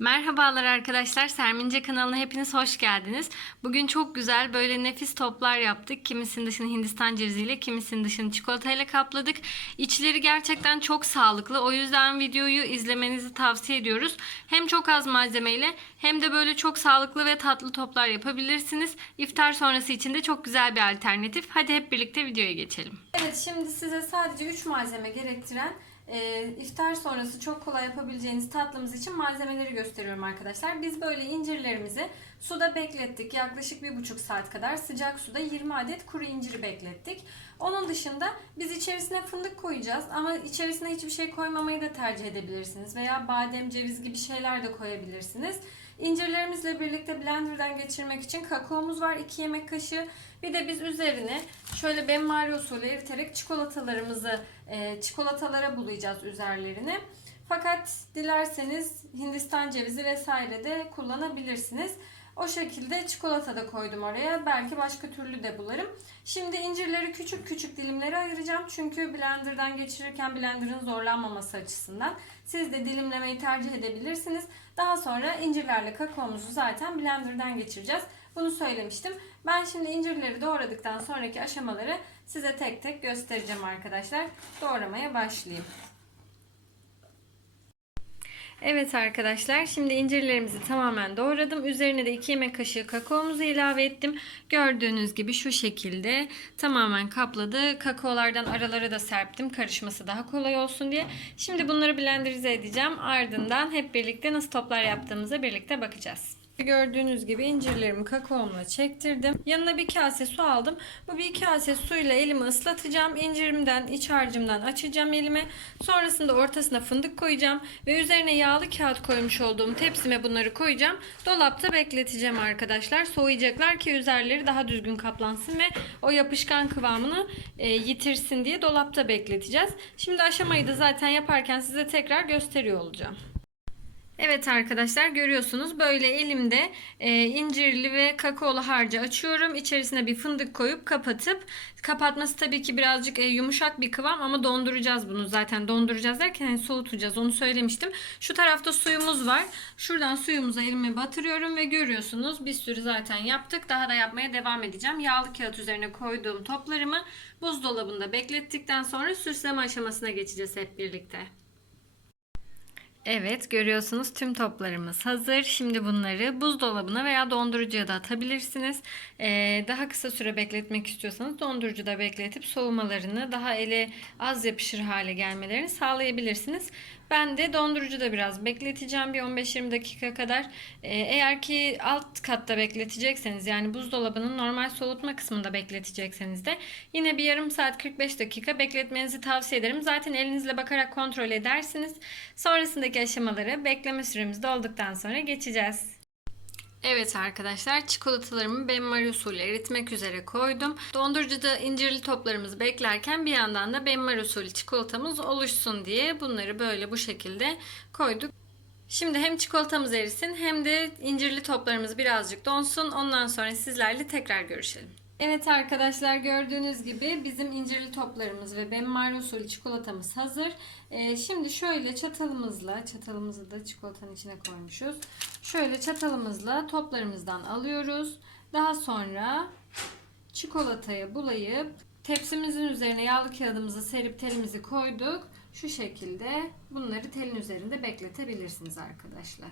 Merhabalar arkadaşlar. Sermince kanalına hepiniz hoş geldiniz. Bugün çok güzel böyle nefis toplar yaptık. Kimisinin dışını Hindistan ceviziyle, kimisinin dışını çikolatayla kapladık. İçleri gerçekten çok sağlıklı. O yüzden videoyu izlemenizi tavsiye ediyoruz. Hem çok az malzemeyle hem de böyle çok sağlıklı ve tatlı toplar yapabilirsiniz. İftar sonrası için de çok güzel bir alternatif. Hadi hep birlikte videoya geçelim. Evet şimdi size sadece 3 malzeme gerektiren e, iftar sonrası çok kolay yapabileceğiniz tatlımız için malzemeleri gösteriyorum arkadaşlar. Biz böyle incirlerimizi suda beklettik. Yaklaşık bir buçuk saat kadar sıcak suda 20 adet kuru inciri beklettik. Onun dışında biz içerisine fındık koyacağız ama içerisine hiçbir şey koymamayı da tercih edebilirsiniz. Veya badem, ceviz gibi şeyler de koyabilirsiniz. İncirlerimizle birlikte blenderdan geçirmek için kakaomuz var 2 yemek kaşığı. Bir de biz üzerine şöyle benmari usulü eriterek çikolatalarımızı e, çikolatalara bulayacağız üzerlerini. Fakat dilerseniz Hindistan cevizi vesaire de kullanabilirsiniz. O şekilde çikolata da koydum oraya. Belki başka türlü de bularım. Şimdi incirleri küçük küçük dilimlere ayıracağım. Çünkü blenderdan geçirirken blenderın zorlanmaması açısından. Siz de dilimlemeyi tercih edebilirsiniz. Daha sonra incirlerle kakaomuzu zaten blenderdan geçireceğiz. Bunu söylemiştim. Ben şimdi incirleri doğradıktan sonraki aşamaları size tek tek göstereceğim arkadaşlar. Doğramaya başlayayım. Evet arkadaşlar şimdi incirlerimizi tamamen doğradım. Üzerine de 2 yemek kaşığı kakaomuzu ilave ettim. Gördüğünüz gibi şu şekilde tamamen kapladı. Kakaolardan aralara da serptim karışması daha kolay olsun diye. Şimdi bunları blenderize edeceğim. Ardından hep birlikte nasıl toplar yaptığımıza birlikte bakacağız. Gördüğünüz gibi incirlerimi kakaomla çektirdim. Yanına bir kase su aldım. Bu bir kase suyla elimi ıslatacağım. İncirimden, iç harcımdan açacağım elime. Sonrasında ortasına fındık koyacağım. Ve üzerine yağlı kağıt koymuş olduğum tepsime bunları koyacağım. Dolapta bekleteceğim arkadaşlar. Soğuyacaklar ki üzerleri daha düzgün kaplansın ve o yapışkan kıvamını e, yitirsin diye dolapta bekleteceğiz. Şimdi aşamayı da zaten yaparken size tekrar gösteriyor olacağım. Evet arkadaşlar görüyorsunuz böyle elimde e, incirli ve kakaolu harcı açıyorum. İçerisine bir fındık koyup kapatıp kapatması tabii ki birazcık e, yumuşak bir kıvam ama donduracağız bunu zaten donduracağız derken hani soğutacağız onu söylemiştim. Şu tarafta suyumuz var. Şuradan suyumuza elimi batırıyorum ve görüyorsunuz bir sürü zaten yaptık. Daha da yapmaya devam edeceğim. Yağlı kağıt üzerine koyduğum toplarımı buzdolabında beklettikten sonra süsleme aşamasına geçeceğiz hep birlikte. Evet görüyorsunuz tüm toplarımız hazır. Şimdi bunları buzdolabına veya dondurucuya da atabilirsiniz. Ee, daha kısa süre bekletmek istiyorsanız dondurucuda bekletip soğumalarını daha ele az yapışır hale gelmelerini sağlayabilirsiniz. Ben de dondurucuda biraz bekleteceğim bir 15-20 dakika kadar. Ee, eğer ki alt katta bekletecekseniz yani buzdolabının normal soğutma kısmında bekletecekseniz de yine bir yarım saat 45 dakika bekletmenizi tavsiye ederim. Zaten elinizle bakarak kontrol edersiniz. Sonrasındaki aşamaları bekleme süremiz dolduktan sonra geçeceğiz. Evet arkadaşlar çikolatalarımı benmari usulü eritmek üzere koydum. Dondurucuda incirli toplarımızı beklerken bir yandan da benmari usulü çikolatamız oluşsun diye bunları böyle bu şekilde koyduk. Şimdi hem çikolatamız erisin hem de incirli toplarımız birazcık donsun. Ondan sonra sizlerle tekrar görüşelim. Evet arkadaşlar gördüğünüz gibi bizim incirli toplarımız ve benmari usulü çikolatamız hazır. Ee, şimdi şöyle çatalımızla, çatalımızı da çikolatanın içine koymuşuz. Şöyle çatalımızla toplarımızdan alıyoruz. Daha sonra çikolatayı bulayıp tepsimizin üzerine yağlı kağıdımızı serip telimizi koyduk. Şu şekilde bunları telin üzerinde bekletebilirsiniz arkadaşlar.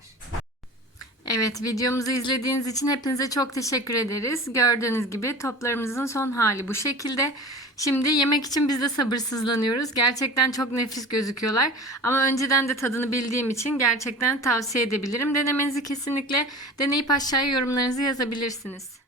Evet videomuzu izlediğiniz için hepinize çok teşekkür ederiz. Gördüğünüz gibi toplarımızın son hali bu şekilde. Şimdi yemek için biz de sabırsızlanıyoruz. Gerçekten çok nefis gözüküyorlar. Ama önceden de tadını bildiğim için gerçekten tavsiye edebilirim. Denemenizi kesinlikle deneyip aşağıya yorumlarınızı yazabilirsiniz.